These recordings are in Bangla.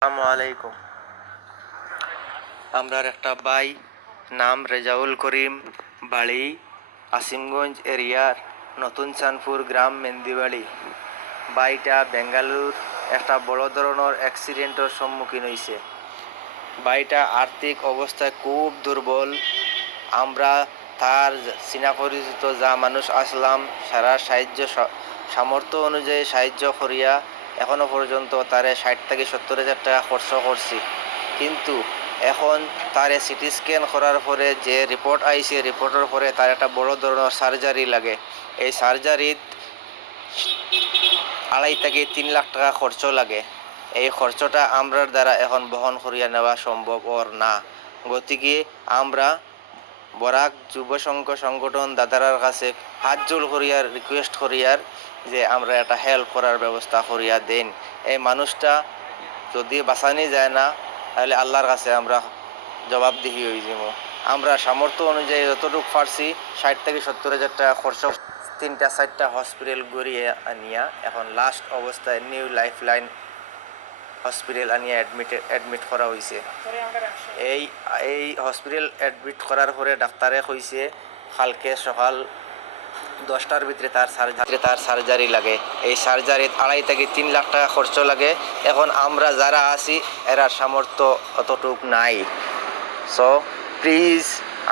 আসসালামু আলাইকুম। আমরার একটা ভাই নাম রেজাউল করিম, বাড়ি আসিমগঞ্জ এরিয়ার নতুন চাঁদপুর গ্রাম মেন্দিবাড়ি। বাইটা বেঙ্গালুর একটা বড় ধরনের অ্যাক্সিডেন্টের সম্মুখীন হয়েছে। বাইটা আর্থিক অবস্থায় খুব দুর্বল। আমরা তার চিনা পরিচিত যা মানুষ আসলাম সারা সাহায্য সামর্থ্য অনুযায়ী সাহায্য করিয়া এখনও পর্যন্ত তারে 60 থেকে 70,000 টাকা খরচ করছি। কিন্তু এখন তারে সিটি স্ক্যান করার পরে যে রিপোর্ট আইছে, রিপোর্টের পরে তার একটা বড় ধরনের সার্জারি লাগে। এই সার্জারিত 2.5 থেকে 3 লাখ টাকা খরচ লাগে। এই খরচটা আমরার দ্বারা এখন বহন করিয়া নেওয়া সম্ভব ওর না। গতিকে আমরা বরাক যুব সংঘ সংগঠন দাদারার কাছে হাত জোড় করিয়ার রিকোয়েস্ট করিয়ার যে আমরা একটা হেল্প করার ব্যবস্থা করিয়া দেন। এই মানুষটা যদি বাঁচানি যায় না তাহলে আল্লাহর কাছে আমরা জবাবদিহি হয়ে যাব। আমরা সামর্থ্য অনুযায়ী যতটুকু পারছি 60 থেকে 70,000 টাকা খরচ 3-4টা হসপিটাল গড়িয়ে আনিয়া এখন লাস্ট অবস্থায় নিউ লাইফ লাইন হসপিটাল আনিয়া অ্যাডমিট করা হয়েছে। এই হসপিটাল অ্যাডমিট করার পরে ডাক্তারে কইছে কালকে সকাল 10টার ভিতরে তার সার্জারি লাগে। এই সার্জারিত 2.5 থেকে 3 লাখ টাকা খরচ লাগে। এখন আমরা যারা আছি এরা সামর্থ্য অতটুক নাই। সো প্লিজ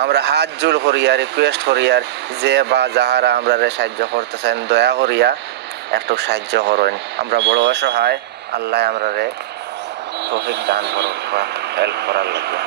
আমরা হাত জোড় করিয়া রিকোয়েস্ট করিয়ার যে বা যাহারা আমরা সাহায্য করতেছেন দয়া করিয়া একটু সাহায্য করেন। আমরা বড় অসহায়, আল্লাহ আমরা তৌফিক দান করুন হেল্প করার লাগে।